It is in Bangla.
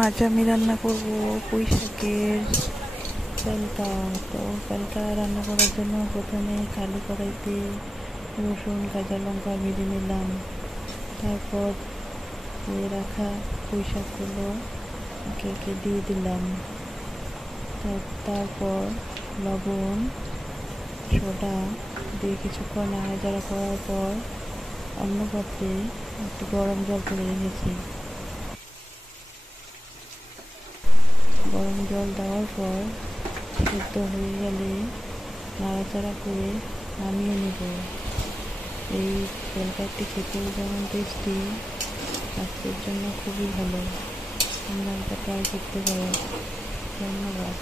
আজ আমি রান্না করব পুঁই শাকের তলকা। তো তলকা রান্না করার জন্য প্রথমে কালো কড়াইতে রসুন কাঁচা লঙ্কা ভেজে নিলাম। তারপর ধুয়ে রাখা পুঁই শাকগুলো একে একে দিয়ে দিলাম। তারপর লবণ সোডা দিয়ে কিছুক্ষণ নাড়াচাড়া করার পর অন্য পাত্রে একটু গরম জল করে রেখেছি। গরম জল দেওয়ার পর সেদ্ধ হয়ে গেলে নাড়াচাড়া করে নামিয়ে নেব। এই তরকারিটি খেতেও যেমন টেস্টি, স্বাস্থ্যের জন্য খুবই ভালো। তোমরা এটা ট্রাই করতে পারো। ধন্যবাদ।